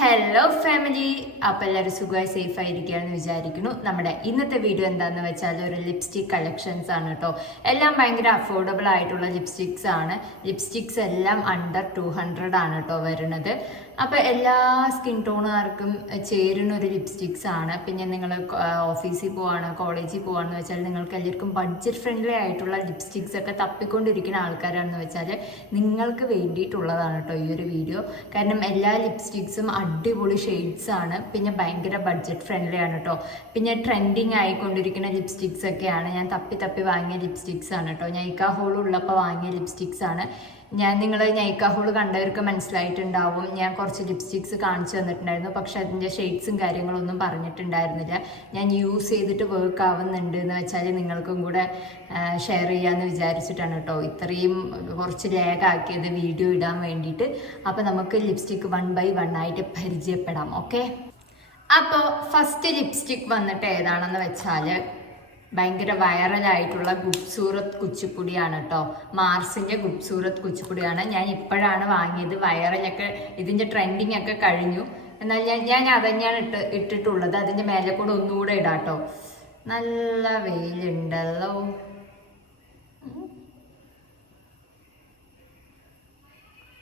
Hello family അപ്പം എല്ലാവരും സുഖമായി സേഫ് ആയിരിക്കുകയാണെന്ന് വിചാരിക്കുന്നു. നമ്മുടെ ഇന്നത്തെ വീഡിയോ എന്താണെന്ന് വെച്ചാൽ ഒരു ലിപ്സ്റ്റിക് കളക്ഷൻസ് ആണ് കേട്ടോ. എല്ലാം ഭയങ്കര അഫോർഡബിൾ ആയിട്ടുള്ള ലിപ്സ്റ്റിക്സ് ആണ്. ലിപ്സ്റ്റിക്സ് എല്ലാം അണ്ടർ ടു ഹൺഡ്രഡ് ആണ് കേട്ടോ വരുന്നത്. അപ്പോൾ എല്ലാ സ്കിൻ ടോണുകാർക്കും ചേരുന്ന ഒരു ലിപ്സ്റ്റിക്സ് ആണ് പിന്നെ നിങ്ങൾ ഓഫീസിൽ പോവാണ് കോളേജിൽ പോവാണെന്ന് വെച്ചാൽ നിങ്ങൾക്ക് എല്ലാവർക്കും ബഡ്ജറ്റ് ഫ്രണ്ട്ലി ആയിട്ടുള്ള ലിപ്സ്റ്റിക്സ് ഒക്കെ തപ്പിക്കൊണ്ടിരിക്കുന്ന ആൾക്കാരാണെന്ന് വെച്ചാൽ നിങ്ങൾക്ക് വേണ്ടിയിട്ടുള്ളതാണ് കേട്ടോ ഈ ഒരു വീഡിയോ. കാരണം എല്ലാ ലിപ്സ്റ്റിക്സും അടിപൊളി ഷെയ്ഡ്സ് ആണ് പിന്നെ ഭയങ്കര ബഡ്ജറ്റ് ഫ്രണ്ട്ലി ആണ് കേട്ടോ. പിന്നെ ട്രെൻഡിങ് ആയിക്കൊണ്ടിരിക്കുന്ന ലിപ്സ്റ്റിക്സ് ഒക്കെയാണ് ഞാൻ തപ്പി തപ്പി വാങ്ങിയ ലിപ്സ്റ്റിക്സ് ആണ് കേട്ടോ. ഞാൻ ഹോൾ ഉള്ളപ്പോൾ വാങ്ങിയ ലിപ്സ്റ്റിക്സ് ആണ് ഞാൻ നിങ്ങൾ നൈക്ക ഹോൾ കണ്ടവർക്ക് മനസ്സിലായിട്ടുണ്ടാവും. ഞാൻ കുറച്ച് ലിപ്സ്റ്റിക്സ് കാണിച്ചു തന്നിട്ടുണ്ടായിരുന്നു. പക്ഷെ അതിന്റെ ഷെയ്ഡ്സും കാര്യങ്ങളൊന്നും പറഞ്ഞിട്ടുണ്ടായിരുന്നില്ല. ഞാൻ യൂസ് ചെയ്തിട്ട് വർക്ക് ആവുന്നുണ്ട് എന്ന് വെച്ചാൽ നിങ്ങൾക്കും കൂടെ ഷെയർ ചെയ്യാമെന്ന് വിചാരിച്ചിട്ടാണ് കേട്ടോ. ഇത്രയും കുറച്ച് ലാഗ് ആക്കിയത് വീഡിയോ ഇടാൻ വേണ്ടിയിട്ട്. അപ്പോൾ നമുക്ക് ലിപ്സ്റ്റിക് വൺ ബൈ വൺ ആയിട്ട് പരിചയപ്പെടാം. ഓക്കെ അപ്പോൾ ഫസ്റ്റ് ലിപ്സ്റ്റിക് വന്നിട്ട് ഏതാണെന്ന് വെച്ചാൽ ഭയങ്കര വൈറലായിട്ടുള്ള ഗുപ്സൂറത്ത് കുച്ചിപ്പുടിയാണ് കേട്ടോ മാർസിന്റെ ഗുപ്സൂറത്ത് കുച്ചിപ്പുടിയാണ്. ഞാൻ ഇപ്പോഴാണ് വാങ്ങിയത്. വൈറലൊക്കെ ഇതിന്റെ ട്രെൻഡിങ് ഒക്കെ കഴിഞ്ഞു. എന്നാൽ ഞാൻ ഞാൻ അതന്നെയാണ് ഇട്ട് ഇട്ടിട്ടുള്ളത്. അതിന്റെ മേലെ കൂടെ ഒന്നുകൂടെ ഇടാം കേട്ടോ നല്ല വെയിലുണ്ടല്ലോ.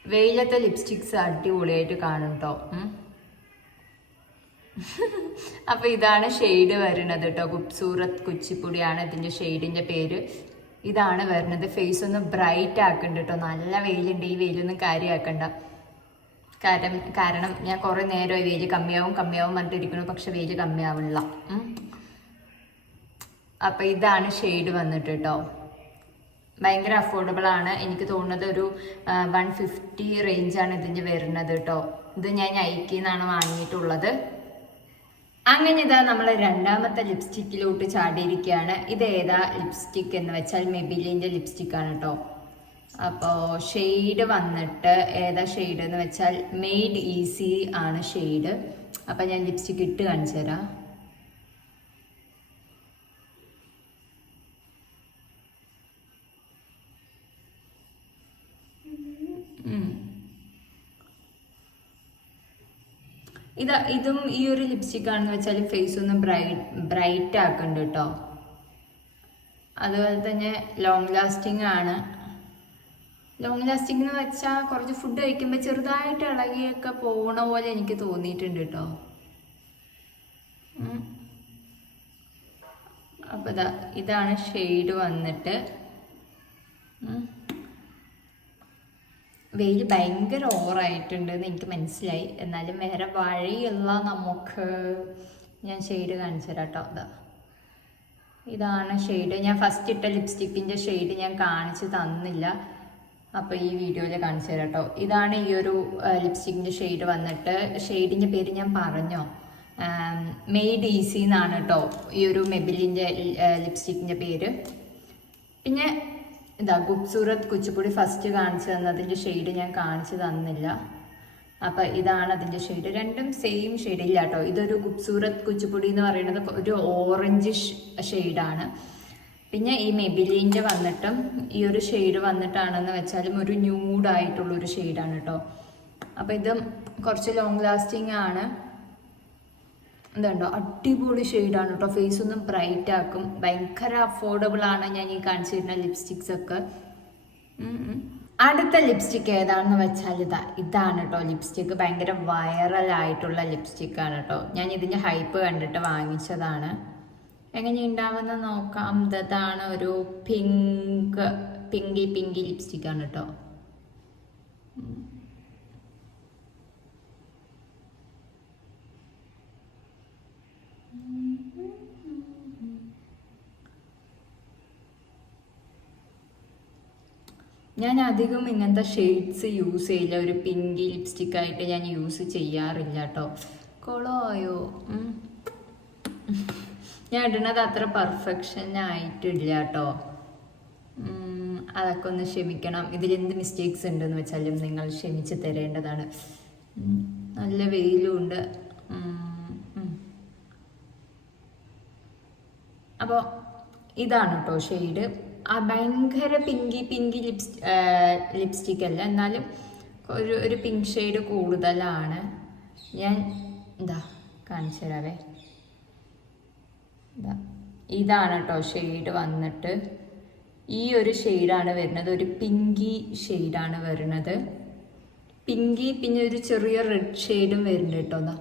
വെയിലത്തെ ലിപ്സ്റ്റിക്സ് അടിപൊളിയായിട്ട് കാണും കേട്ടോ അപ്പൊ ഇതാണ് ഷെയ്ഡ് വരുന്നത് കേട്ടോ ഗുപ്സൂറത്ത് കുച്ചിപ്പുടിയാണ് ഇതിന്റെ ഷെയ്ഡിന്റെ പേര്. ഇതാണ് വരുന്നത്. ഫേസ് ഒന്ന് ബ്രൈറ്റ് ആക്കുന്നുണ്ട് കേട്ടോ നല്ല വെയിലുണ്ട്. ഈ വെയിലൊന്നും കാര്യമാക്കണ്ട കാരണം കാരണം ഞാൻ കുറെ നേരമായി വെയിൽ കമ്മിയാവും കമ്മിയാവും പറഞ്ഞിട്ടിരിക്കുന്നു. പക്ഷെ വെയിൽ കമ്മിയാവില്ല. അപ്പം ഇതാണ് ഷെയ്ഡ് വന്നിട്ട് കേട്ടോ ഭയങ്കര അഫോർഡബിൾ ആണ്. എനിക്ക് തോന്നുന്നത് ഒരു വൺ ഫിഫ്റ്റി റേഞ്ചാണ് ഇതിന്റെ വരുന്നത് കേട്ടോ ഇത് ഞാൻ ഐക്കിന്നാണ് വാങ്ങിയിട്ടുള്ളത്. അങ്ങനെ ഇതാ നമ്മൾ രണ്ടാമത്തെ ലിപ്സ്റ്റിക്കിലോട്ട് ചാടിയിരിക്കുകയാണ് ഇത് ഏതാ ലിപ്സ്റ്റിക് എന്ന് വെച്ചാൽ മെബിലിന്റെ ലിപ്സ്റ്റിക് ആണ് കേട്ടോ അപ്പോൾ ഷെയ്ഡ് വന്നിട്ട് ഏതാ ഷെയ്ഡ് എന്ന് വെച്ചാൽ മെയ്ഡ് ഈസി ആണ് ഷെയ്ഡ്. അപ്പം ഞാൻ ലിപ്സ്റ്റിക് ഇട്ട് കാണിച്ചു തരാം ഇത് ഇതും ഈ ഒരു ലിപ്സ്റ്റിക് ആണെന്ന് വെച്ചാൽ ഫേസ് ഒന്ന് ബ്രൈറ്റ് ബ്രൈറ്റ് ആക്കുന്നുണ്ട് കേട്ടോ അതുപോലെ തന്നെ ലോങ് ലാസ്റ്റിംഗ് ആണ് ലോങ് ലാസ്റ്റിംഗ് എന്ന് വെച്ചാൽ കുറച്ച് ഫുഡ് കഴിക്കുമ്പോൾ ചെറുതായിട്ട് ഇളകിയൊക്കെ പോണ പോലെ എനിക്ക് തോന്നിയിട്ടുണ്ട് കേട്ടോ. അപ്പോൾ ഇതാ ഇതാണ് ഷെയ്ഡ് വന്നിട്ട്. വെയിൽ ഭയങ്കര ഓവറായിട്ടുണ്ട് എന്ന് എനിക്ക് മനസ്സിലായി. എന്നാലും വേറെ വഴിയുള്ള നമുക്ക് ഞാൻ ഷെയ്ഡ് കാണിച്ചു തരാം കേട്ടോ അതാ ഇതാണ് ഷെയ്ഡ് ഞാൻ ഫസ്റ്റ് ഇട്ട ലിപ്സ്റ്റിക്കിന്റെ ഷെയ്ഡ് ഞാൻ കാണിച്ചു തന്നില്ല. അപ്പോൾ ഈ വീഡിയോയിൽ കാണിച്ചു തരാം കേട്ടോ ഇതാണ് ഈ ഒരു ലിപ്സ്റ്റിക്കിന്റെ ഷെയ്ഡ് വന്നിട്ട്. ഷെയ്ഡിന്റെ പേര് ഞാൻ പറഞ്ഞോ? മെയ്ഡ് ഈസി എന്നാണ് കേട്ടോ ഈ ഒരു മെബിലിന്റെ ലിപ്സ്റ്റിക്കിന്റെ പേര്. പിന്നെ ഇതാ ഗുബ്സൂറത്ത് കുച്ചിപ്പുടി ഫസ്റ്റ് കാണിച്ചു തന്നതിന്റെ ഷെയ്ഡ് ഞാൻ കാണിച്ചു തന്നില്ല. അപ്പം ഇതാണ് അതിന്റെ ഷെയ്ഡ് രണ്ടും സെയിം ഷെയ്ഡ് ഇല്ല കേട്ടോ ഇതൊരു ഖുബ്സൂറത്ത് കുച്ചിപ്പുടി എന്ന് പറയുന്നത് ഒരു ഓറഞ്ച് ഷെയ്ഡാണ് പിന്നെ ഈ മെബിലീന്റെ വന്നിട്ടും ഈ ഒരു ഷെയ്ഡ് വന്നിട്ടാണെന്ന് വെച്ചാലും ഒരു ന്യൂഡായിട്ടുള്ളൊരു ഷെയ്ഡാണ് കേട്ടോ അപ്പം ഇതും കുറച്ച് ലോങ് ലാസ്റ്റിംഗ് ആണ്. ഇതുണ്ടോ? അടിപൊളി ഷെയ്ഡാണ് കേട്ടോ ഫേസ് ഒന്നും ബ്രൈറ്റ് ആക്കും. ഭയങ്കര അഫോർഡബിൾ ആണ് ഞാൻ ഈ കാണിച്ചിരുന്ന ലിപ്സ്റ്റിക്സ് ഒക്കെ. അടുത്ത ലിപ്സ്റ്റിക് ഏതാണെന്ന് വെച്ചാൽ ഇതാ ഇതാണ് കേട്ടോ ലിപ്സ്റ്റിക് ഭയങ്കര ലിപ്സ്റ്റിക് ആണ് കേട്ടോ ഞാൻ ഇതിന്റെ ഹൈപ്പ് കണ്ടിട്ട് വാങ്ങിച്ചതാണ്. എങ്ങനെ ഉണ്ടാവുന്ന നോക്കാം. ഇതാണ് ഒരു പിങ്ക് പിങ്കി പിങ്കി ലിപ്സ്റ്റിക് ആണ് കേട്ടോ ഞാൻ അധികം ഇങ്ങനത്തെ ഷെയ്ഡ്സ് യൂസ് ചെയ്യില്ല. ഒരു പിങ്ക് ലിപ്സ്റ്റിക് ആയിട്ട് ഞാൻ യൂസ് ചെയ്യാറില്ല കേട്ടോ കൊളമായോ ഉം. ഞാൻ ഇടുന്നത് അത്ര പെർഫെക്ഷൻ ആയിട്ടില്ല കേട്ടോ അതൊക്കെ ഒന്ന് ക്ഷമിക്കണം. ഇതിൽ എന്ത് മിസ്റ്റേക്സ് ഉണ്ടെന്ന് വെച്ചാലും നിങ്ങൾ ക്ഷമിച്ച് തരേണ്ടതാണ്. നല്ല വെയിലും ഉണ്ട്. അപ്പോൾ ഇതാണ് കേട്ടോ ഷെയ്ഡ് ആ ഭയങ്കര പിങ്കി പിങ്കി ലിപ്സ് ലിപ്സ്റ്റിക് അല്ല. എന്നാലും ഒരു ഒരു പിങ്ക് ഷെയ്ഡ് കൂടുതലാണ്. ഞാൻ എന്താ കാണിച്ചു തരാവേ. ഇതാണ് കേട്ടോ ഷെയ്ഡ് വന്നിട്ട്. ഈ ഒരു ഷെയ്ഡാണ് വരുന്നത്. ഒരു പിങ്കി ഷെയ്ഡാണ് വരുന്നത്. പിങ്കി പിന്നെ ഒരു ചെറിയ റെഡ് ഷെയ്ഡും വരുന്നുണ്ട് കേട്ടോ എന്താ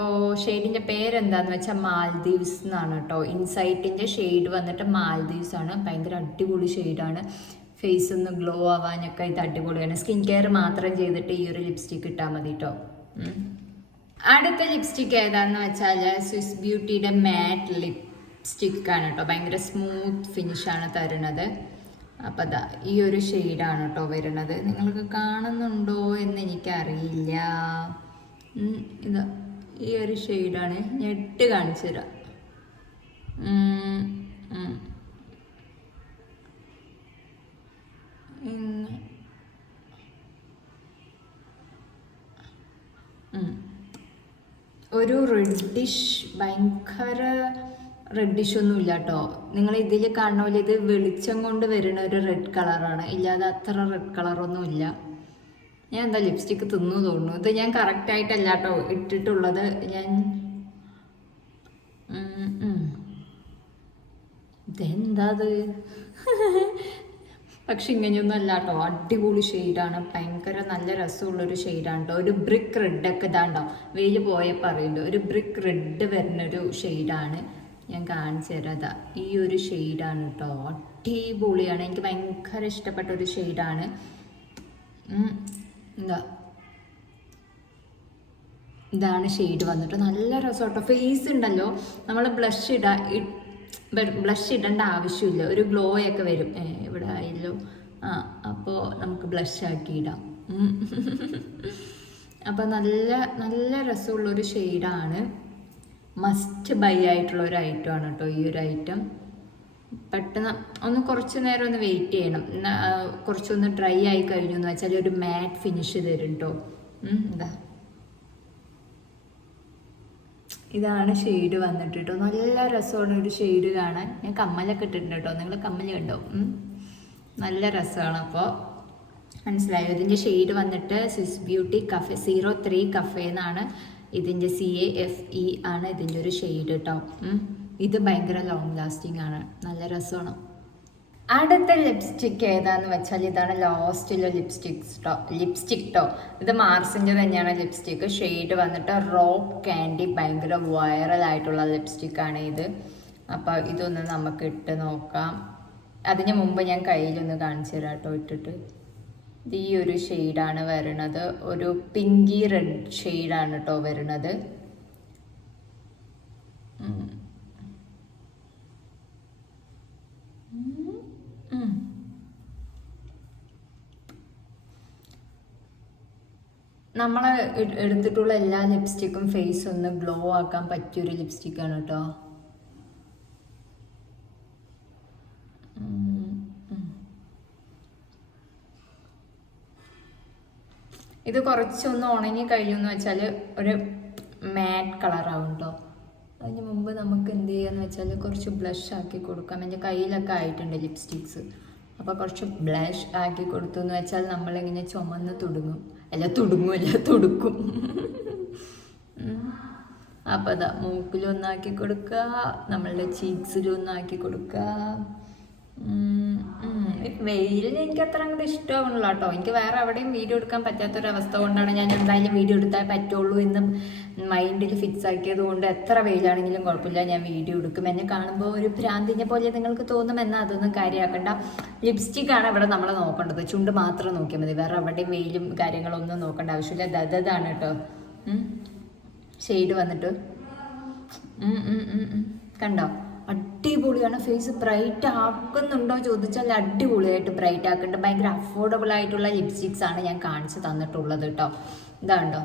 അപ്പോൾ ഷെയ്ഡിന്റെ പേരെന്താന്ന് വെച്ചാൽ മാൽദീവ്സ് എന്നാണ് കേട്ടോ. ഇൻസൈറ്റിന്റെ ഷെയ്ഡ് വന്നിട്ട് മാൽദീവ്സ് ആണ്. ഭയങ്കര അടിപൊളി ഷെയ്ഡാണ്. ഫേസ് ഒന്ന് ഗ്ലോ ആവാനൊക്കെ ഇത് അടിപൊളിയാണ്. സ്കിൻ കെയർ മാത്രം ചെയ്തിട്ട് ഈ ഒരു ലിപ്സ്റ്റിക് ഇട്ടാൽ മതി കേട്ടോ അടുത്ത ലിപ്സ്റ്റിക് ഏതാന്ന് വെച്ചാൽ സ്വിസ് ബ്യൂട്ടിയുടെ മാറ്റ് ലിപ്സ്റ്റിക് ആണ് കേട്ടോ ഭയങ്കര സ്മൂത്ത് ഫിനിഷാണ് തരുന്നത്. അപ്പം അതാ ഈ ഒരു ഷെയ്ഡാണ് കേട്ടോ വരുന്നത്. നിങ്ങൾക്ക് കാണുന്നുണ്ടോ എന്ന് എനിക്കറിയില്ല. ഇതാ ഈ ഒരു ഷെയ്ഡാണ് ഞെട്ട് കാണിച്ചു തരാം. ഒരു റെഡിഷ് ഭയങ്കര റെഡിഷ് ഒന്നും ഇല്ല കേട്ടോ നിങ്ങൾ ഇതിൽ കാണുന്ന പോലെ ഇത് വെളിച്ചം കൊണ്ട് വരുന്ന ഒരു റെഡ് കളറാണ് ഇല്ലാതെ അത്ര റെഡ് കളറൊന്നും ഇല്ല. ഞാൻ എന്താ ലിപ്സ്റ്റിക്ക് തിന്നു തോന്നുന്നു. ഇത് ഞാൻ കറക്റ്റ് ആയിട്ടല്ല കേട്ടോ ഇട്ടിട്ടുള്ളത്. ഞാൻ ഇതെന്താത് പക്ഷെ ഇങ്ങനെയൊന്നും അല്ല കേട്ടോ അടിപൊളി ഷെയ്ഡാണ് ഭയങ്കര നല്ല രസമുള്ളൊരു ഷെയ്ഡാണ് കേട്ടോ ഒരു ബ്രിക്ക് റെഡ് ഒക്കെ ഇതാണ്ടോ വെയിൽ പോയപ്പോൾ അറിയുന്നുണ്ട്. ഒരു ബ്രിക്ക് റെഡ് വരുന്നൊരു ഷെയ്ഡാണ് ഞാൻ കാണിച്ചു തരാം. ഈ ഒരു ഷെയ്ഡാണ് കേട്ടോ അടിപൊളിയാണ്. എനിക്ക് ഭയങ്കര ഇഷ്ടപ്പെട്ട ഒരു ഷെയ്ഡാണ് എന്താ? ഇതാണ് ഷെയ്ഡ് വന്നിട്ട്. നല്ല രസമാട്ടോ ഫേസ് ഉണ്ടല്ലോ. നമ്മൾ ബ്ലഷ് ഇടാ ബ്ലഷ് ഇടേണ്ട ആവശ്യമില്ല. ഒരു ഗ്ലോ ഒക്കെ വരും. ഇവിടെ ആയല്ലോ ആ അപ്പോൾ നമുക്ക് ബ്ലഷ് ആക്കി ഇടാം. അപ്പോൾ നല്ല നല്ല രസമുള്ളൊരു ഷെയ്ഡാണ് മസ്റ്റ് ബൈ ആയിട്ടുള്ള ഒരു ഐറ്റം ആണ് കേട്ടോ ഈ ഒരു ഐറ്റം പെട്ടെന്ന് ഒന്ന് കുറച്ച് നേരം ഒന്ന് വെയിറ്റ് ചെയ്യണം. കുറച്ചൊന്ന് ഡ്രൈ ആയി കഴിഞ്ഞു എന്ന് വെച്ചാൽ ഒരു മാറ്റ് ഫിനിഷ് തരും കേട്ടോ എന്താ ഇതാണ് ഷെയ്ഡ് വന്നിട്ട് കേട്ടോ നല്ല രസമാണ് ഒരു ഷെയ്ഡ് കാണാൻ. ഞാൻ കമ്മലൊക്കെ ഇട്ടിട്ടുണ്ട് കേട്ടോ നിങ്ങൾ കമ്മൽ കണ്ടോ? നല്ല രസമാണ് അപ്പോൾ മനസ്സിലായോ? ഇതിന്റെ ഷെയ്ഡ് വന്നിട്ട് Swiss beauty cafe zero three cafe എന്നാണ് ഇതിന്റെ സി എ എഫ് ഇ ആണ് ഇതിന്റെ ഒരു ഷെയ്ഡ് കേട്ടോ. ഇത് ഭയങ്കര ലോങ് ലാസ്റ്റിംഗ് ആണ്. നല്ല രസമാണ്. അടുത്ത ലിപ്സ്റ്റിക്ക് ഏതാന്ന് വെച്ചാൽ ഇതാണ് ലാസ്റ്റിലെ ലിപ്സ്റ്റിക്സ് ടോ ലിപ്സ്റ്റിക് ടോ ഇത് മാർസിന്റെ തന്നെയാണ് ലിപ്സ്റ്റിക്ക് ഷെയ്ഡ് വന്നിട്ട് റോക്ക് കാൻഡി ഭയങ്കര വൈറൽ ആയിട്ടുള്ള ലിപ്സ്റ്റിക് ആണ് ഇത്. അപ്പോൾ ഇതൊന്ന് നമുക്ക് ഇട്ട് നോക്കാം. അതിന് മുമ്പ് ഞാൻ കയ്യിലൊന്ന് കാണിച്ചു തരാം കേട്ടോ ഇട്ടിട്ട്. ഇത് ഈ ഒരു ഷെയ്ഡാണ് വരുന്നത് ഒരു പിങ്കി റെഡ് ഷെയ്ഡാണ് കേട്ടോ വരുന്നത് നമ്മൾ എടുത്തിട്ടുള്ള എല്ലാ ലിപ്സ്റ്റിക്കും ഫേസ് ഒന്ന് ഗ്ലോ ആക്കാൻ പറ്റിയൊരു ലിപ്സ്റ്റിക്കാണ് കേട്ടോ. ഇത് കുറച്ചൊന്ന് ഉണങ്ങി കഴിയുമെന്ന് വെച്ചാൽ ഒരു മാറ്റ് കളറാവും കേട്ടോ. അതിന് മുമ്പ് നമുക്ക് എന്ത് ചെയ്യാന്ന് വെച്ചാൽ കുറച്ച് ബ്ലഷ് ആക്കി കൊടുക്കാം. എന്റെ കയ്യിലൊക്കെ ആയിട്ടുണ്ട് ലിപ്സ്റ്റിക്സ് അപ്പോൾ കുറച്ച് ബ്ലഷ് ആക്കി കൊടുത്തു എന്ന് വെച്ചാൽ നമ്മളിങ്ങനെ ചുമന്ന് തുടങ്ങും. അല്ല തുടങ്ങുമല്ല തുടുക്കും. അപ്പോൾ അതാ മൂക്കിലൊന്നാക്കി കൊടുക്കുക നമ്മളുടെ ചീക്സിലൊന്നാക്കി കൊടുക്കുക വെയിലിൽ എനിക്ക് അത്ര അങ്ങോട്ട് ഇഷ്ടമാവണില്ല കേട്ടോ എനിക്ക് വേറെ എവിടെയും വീഡിയോ എടുക്കാൻ പറ്റാത്തൊരവസ്ഥ കൊണ്ടാണ് ഞാൻ എന്തായാലും വീഡിയോ എടുത്താൽ പറ്റുള്ളൂ എന്ന് മൈൻഡിൽ ഫിക്സ് ആക്കിയത് കൊണ്ട് എത്ര വെയിലാണെങ്കിലും കുഴപ്പമില്ല ഞാൻ വീഡിയോ എടുക്കും. എന്നെ കാണുമ്പോൾ ഒരു ഭ്രാന്തിനെ പോലെ നിങ്ങൾക്ക് തോന്നും എന്നാൽ അതൊന്നും കാര്യമാക്കണ്ട ലിപ്സ്റ്റിക്കാണ് ഇവിടെ നമ്മൾ നോക്കേണ്ടത്. ചുണ്ട് മാത്രം നോക്കിയാൽ മതി. വേറെ എവിടെയും വെയിലും കാര്യങ്ങളൊന്നും നോക്കേണ്ട ആവശ്യമില്ല. ദതാണ് കേട്ടോ ഷെയ്ഡ് വന്നിട്ട്. കണ്ടോ? അടിപൊളിയാണ്. ഫേസ് ബ്രൈറ്റ് ആക്കുന്നുണ്ടോ ചോദിച്ചാൽ അടിപൊളിയായിട്ട് ബ്രൈറ്റ് ആക്കുന്നുണ്ട്. ഭയങ്കര അഫോർഡബിൾ ആയിട്ടുള്ള ലിപ്സ്റ്റിക്സ് ആണ് ഞാൻ കാണിച്ചു തന്നിട്ടുള്ളത് കേട്ടോ ഇതാണ്ടോ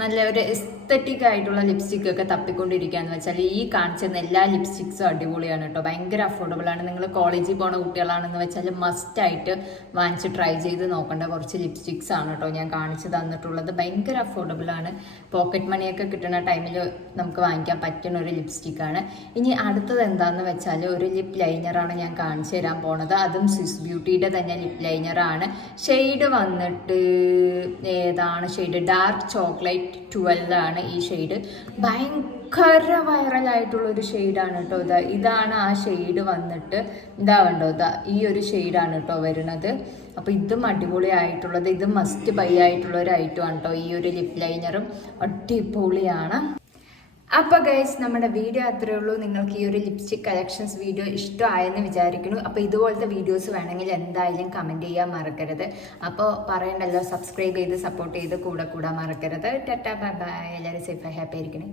നല്ല ഒരു എസ്തറ്റിക് ആയിട്ടുള്ള ലിപ്സ്റ്റിക് ഒക്കെ തപ്പിക്കൊണ്ടിരിക്കുകയെന്ന് വെച്ചാൽ ഈ കാണിച്ചിരുന്ന എല്ലാ ലിപ്സ്റ്റിക്സും അടിപൊളിയാണ് കേട്ടോ ഭയങ്കര അഫോർഡബിൾ ആണ്. നിങ്ങൾ കോളേജിൽ പോണ കുട്ടികളാണെന്ന് വെച്ചാൽ മസ്റ്റ് ആയിട്ട് വാങ്ങിച്ച് ട്രൈ ചെയ്ത് നോക്കേണ്ട കുറച്ച് ലിപ്സ്റ്റിക്സ് ആണ് കേട്ടോ ഞാൻ കാണിച്ചു തന്നിട്ടുള്ളത്. ഭയങ്കര അഫോർഡബിൾ ആണ്. പോക്കറ്റ് മണിയൊക്കെ കിട്ടുന്ന ടൈമിൽ നമുക്ക് വാങ്ങിക്കാൻ പറ്റുന്ന ഒരു ലിപ്സ്റ്റിക് ആണ്. ഇനി അടുത്തത് എന്താന്ന് വെച്ചാൽ ഒരു ലിപ് ലൈനറാണ് ഞാൻ കാണിച്ചു തരാൻ പോണത്. അതും സ്വിസ് ബ്യൂട്ടിയുടെ തന്നെ ലിപ് ലൈനറാണ് ഷെയ്ഡ് വന്നിട്ട് ഏതാണ്? ഷെയ്ഡ് ഡാർക്ക് ചോക്ലേറ്റ് ട്വൽവ് ആണ് ഈ ഷെയ്ഡ് ഭയങ്കര വൈറലായിട്ടുള്ള ഒരു ഷെയ്ഡാണ് കേട്ടോ ഇതാ. ഇതാണ് ആ ഷെയ്ഡ് വന്നിട്ട് എന്താ കണ്ടോ ഇതാ ഈ ഒരു ഷെയ്ഡാണ് കേട്ടോ വരുന്നത്. അപ്പോൾ ഇതും അടിപൊളി അടിപൊളിയായിട്ടുള്ളത് ഇത് മസ്റ്റ് ബൈ ആയിട്ടുള്ള ഒരു ആണ് കേട്ടോ ഈ ഒരു ലിപ് ലൈനറും അടിപൊളിയാണ്. അപ്പോൾ ഗൈസ് നമ്മുടെ വീഡിയോ അത്രയേ ഉള്ളൂ. നിങ്ങൾക്ക് ഈ ഒരു ലിപ്സ്റ്റിക് കളക്ഷൻസ് വീഡിയോ ഇഷ്ടമായെന്ന് വിചാരിക്കുന്നു. അപ്പോൾ ഇതുപോലത്തെ വീഡിയോസ് വേണമെങ്കിൽ എന്തായാലും കമന്റ് ചെയ്യാൻ മറക്കരുത്. അപ്പോൾ പറയണ്ടല്ലോ സബ്സ്ക്രൈബ് ചെയ്ത് സപ്പോർട്ട് ചെയ്ത് കൂടെ കൂടാൻ മറക്കരുത്. ടാറ്റാ ബൈ ബൈ എല്ലാവരും സേഫ് ഹാപ്പി ആയിരിക്കണേ.